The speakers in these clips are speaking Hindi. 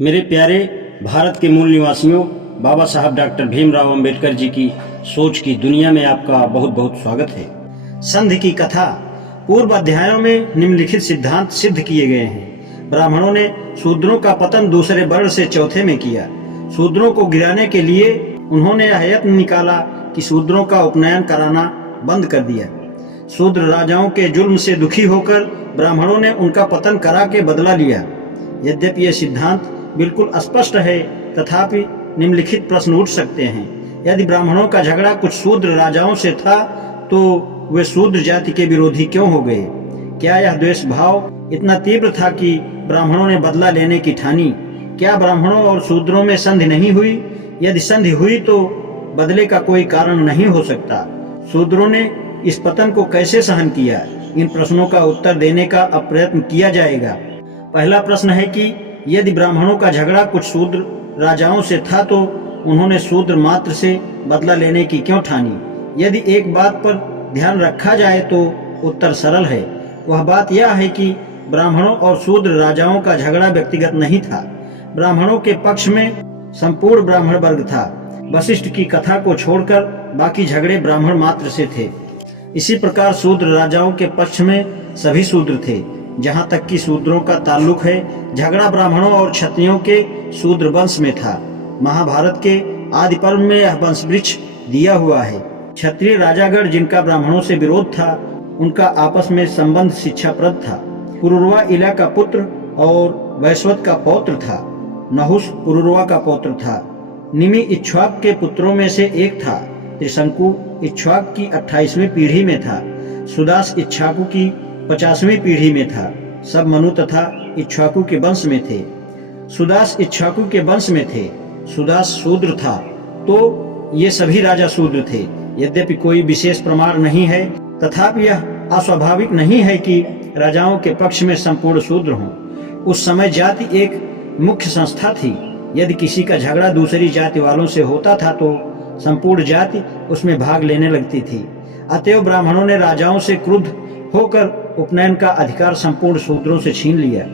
मेरे प्यारे भारत के मूल निवासियों, बाबा साहब डॉक्टर भीमराव अंबेडकर जी की सोच की दुनिया में आपका बहुत बहुत स्वागत है। संधि की कथा। पूर्व अध्यायों में निम्नलिखित सिद्धांत सिद्ध किए गए हैं। ब्राह्मणों ने शूद्रों का पतन दूसरे वर्ण से चौथे में किया। शूद्रों को गिराने के लिए उन्होंने यह यत्न निकाला कि शूद्रों का उपनयन कराना बंद कर दिया। शूद्र राजाओं के जुल्म से दुखी होकर ब्राह्मणों ने उनका पतन करा के बदला लिया। यद्यपि यह सिद्धांत बिल्कुल स्पष्ट है, तथापि निम्नलिखित प्रश्न उठ सकते हैं। यदि ब्राह्मणों का झगड़ा कुछ शूद्र राजाओं से था, तो वे शूद्र जाति के विरोधी क्यों हो गए? क्या यह द्वेष भाव इतना तीव्र था कि ब्राह्मणों ने बदला लेने की ठानी? क्या ब्राह्मणों और शूद्रों में संधि नहीं हुई? यदि संधि हुई तो बदले का कोई कारण नहीं हो सकता। शूद्रों ने इस पतन को कैसे सहन किया? इन प्रश्नों का उत्तर देने का अब प्रयत्न किया जाएगा। पहला प्रश्न है कि यदि ब्राह्मणों का झगड़ा कुछ शूद्र राजाओं से था, तो उन्होंने शूद्र मात्र से बदला लेने की क्यों ठानी? यदि एक बात पर ध्यान रखा जाए तो उत्तर सरल है। वह बात यह है कि ब्राह्मणों और शूद्र राजाओं का झगड़ा व्यक्तिगत नहीं था। ब्राह्मणों के पक्ष में संपूर्ण ब्राह्मण वर्ग था। वशिष्ठ की कथा को छोड़कर बाकी झगड़े ब्राह्मण मात्र से थे। इसी प्रकार शूद्र राजाओं के पक्ष में सभी शूद्र थे। जहाँ तक कि शूद्रों का ताल्लुक है, झगड़ा ब्राह्मणों और क्षत्रियों के शूद्र वंश में था। महाभारत के आदि पर्व में यह वंश वृक्ष दिया हुआ है। क्षत्रिय राजागण जिनका ब्राह्मणों से विरोध था, उनका आपस में संबंध शिक्षाप्रद था। पुरुरवा इला का पुत्र और वैश्वत का पौत्र था। नहुष पुरुरवा का पौत्र था। निमि इक्ष्वाक के पुत्रों में से एक था। त्रिशंकु इक्ष्वाक की 28वीं पीढ़ी में था। सुदास इक्ष्वाकु की 50वीं पीढ़ी में था। सब मनु तथा इक्ष्वाकु के वंश में थे। सुदास इक्ष्वाकु के वंश में थे। सुदास शूद्र था, तो ये सभी राजा शूद्र थे। यद्यपि कोई विशेष प्रमाण नहीं है, तथापि यह अस्वाभाविक नहीं है कि राजाओं के पक्ष में संपूर्ण शूद्र हों। उस समय जाति एक मुख्य संस्था थी। यदि किसी का झगड़ा दूसरी जाति वालों से होता था, तो संपूर्ण जाति उसमें भाग लेने लगती थी। अतएव ब्राह्मणों ने राजाओं से क्रुद्ध होकर उपनयन का अधिकार संपूर्ण शूद्रों से छीन लिया।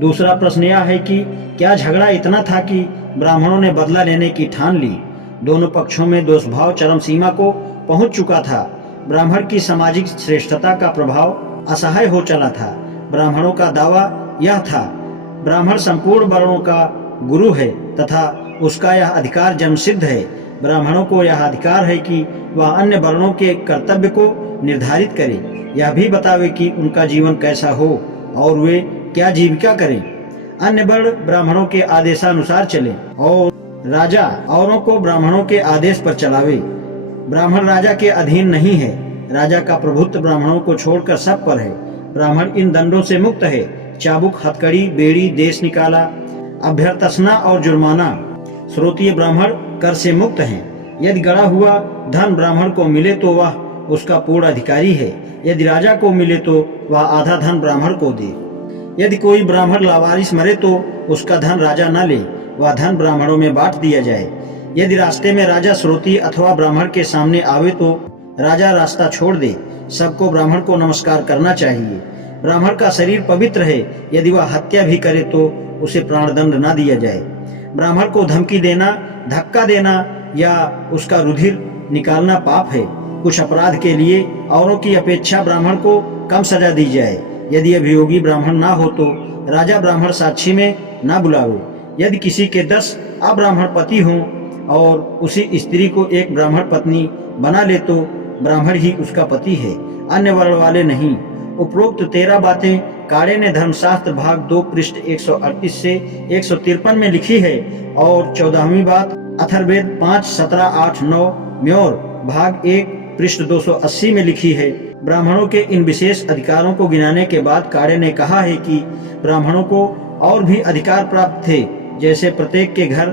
दूसरा प्रश्न यह है कि क्या झगड़ा इतना था कि ब्राह्मणों ने बदला लेने की ठान ली? दोनों पक्षों में दोषभाव चरम सीमा को पहुंच चुका था। ब्राह्मण की सामाजिक श्रेष्ठता का प्रभाव असहाय हो चला था। ब्राह्मणों का दावा यह था, ब्राह्मण संपूर्ण वर्णों का गुरु है तथा उसका यह अधिकार जन्मसिद्ध है। ब्राह्मणों को यह अधिकार है कि वह अन्य वर्णों के कर्तव्य को निर्धारित करे, यह भी बतावे कि उनका जीवन कैसा हो और वे क्या जीविका करें। अन्य वर्ण ब्राह्मणों के आदेशानुसार चले और राजा औरों को ब्राह्मणों के आदेश पर चलावे। ब्राह्मण राजा के अधीन नहीं है। राजा का प्रभुत्व ब्राह्मणों को छोड़कर सब पर है। ब्राह्मण इन दंडों से मुक्त है। चाबुक, हथकड़ी, बेड़ी, देश निकाला, अभ्यर्थना और जुर्माना। श्रोत्रिय ब्राह्मण कर से मुक्त हैं। यदि गड़ा हुआ धन ब्राह्मण को मिले तो वह उसका पूर्ण अधिकारी है। यदि राजा को मिले तो वह आधा धन ब्राह्मण को दे। यदि कोई ब्राह्मण लावारिस मरे तो उसका धन राजा न ले, वह धन ब्राह्मणों में बांट दिया जाए। यदि रास्ते में राजा श्रोत्रिय अथवा ब्राह्मण के सामने आवे तो राजा रास्ता छोड़ दे। सबको ब्राह्मण को नमस्कार करना चाहिए। ब्राह्मण का शरीर पवित्र है। यदि वह हत्या भी करे तो उसे प्राणदंड न दिया जाए। ब्राह्मण को धमकी देना, धक्का देना या उसका रुधिर निकालना पाप है। कुछ अपराध के लिए औरों की अपेक्षा ब्राह्मण को कम सजा दी जाए। यदि अभियोगी ब्राह्मण ना हो तो राजा ब्राह्मण साक्षी में ना बुलावे। यदि किसी के 10 अब्राह्मण पति हों और उसी स्त्री को एक ब्राह्मण पत्नी बना ले तो ब्राह्मण ही उसका पति है, अन्य वर्ण वाले नहीं। उपरोक्त 13 बातें काड़े ने धर्मशास्त्र भाग 2 पृष्ठ 138 से 153 में लिखी है और 14वीं बात अथर्ववेद 5, 17, 8, 9 म्योर भाग 1 पृष्ठ 280 में लिखी है। ब्राह्मणों के इन विशेष अधिकारों को गिनाने के बाद काड़े ने कहा है कि ब्राह्मणों को और भी अधिकार प्राप्त थे, जैसे प्रत्येक के घर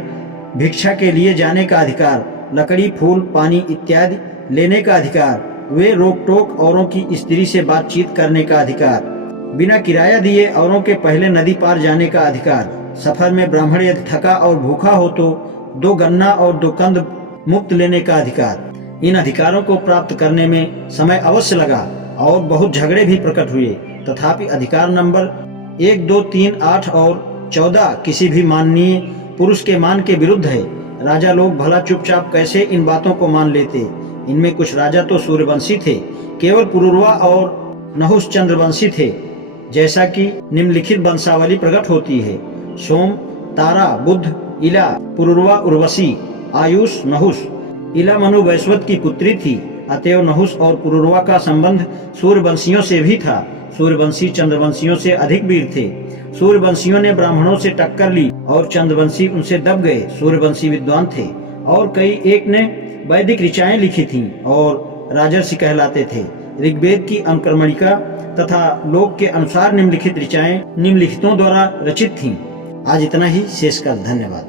भिक्षा के लिए जाने का अधिकार, लकड़ी, फूल, पानी इत्यादि लेने का अधिकार, वे रोक टोक औरों की स्त्री से बातचीत करने का अधिकार, बिना किराया दिए औरों के पहले नदी पार जाने का अधिकार, सफर में ब्राह्मण यदि थका और भूखा हो तो 2 गन्ना और 2 कंद मुफ्त लेने का अधिकार। इन अधिकारों को प्राप्त करने में समय अवश्य लगा और बहुत झगड़े भी प्रकट हुए, तथापि अधिकार नंबर 1, 2, 3, 8 और 14 किसी भी माननीय पुरुष के मान के विरुद्ध है। राजा लोग भला चुपचाप कैसे इन बातों को मान लेते। इनमें कुछ राजा तो सूर्यवंशी थे, केवल पुरुरवा और नहुष चंद्रवंशी थे, जैसा कि निम्नलिखित वंशावली प्रकट होती है। सोम, तारा, बुध, इला, पुरुरवा उर्वशी, आयुष, नहुष। इला मनु वैश्वत की पुत्री थी, अतएव नहुष और पुरुरवा का संबंध सूर्यवंशियों से भी था। सूर्यवंशी चंद्रवंशियों से अधिक वीर थे। सूर्यवंशियों ने ब्राह्मणों से टक्कर ली और चंद्रवंशी उनसे दब गए। सूर्यवंशी विद्वान थे और कई एक ने वैदिक ऋचाएं लिखी थीं और राजर्षि कहलाते थे। ऋग्वेद की अनुक्रमणिका तथा लोक के अनुसार निम्नलिखित ऋचाएं निम्नलिखितों द्वारा रचित थीं। आज इतना ही, शेष का धन्यवाद।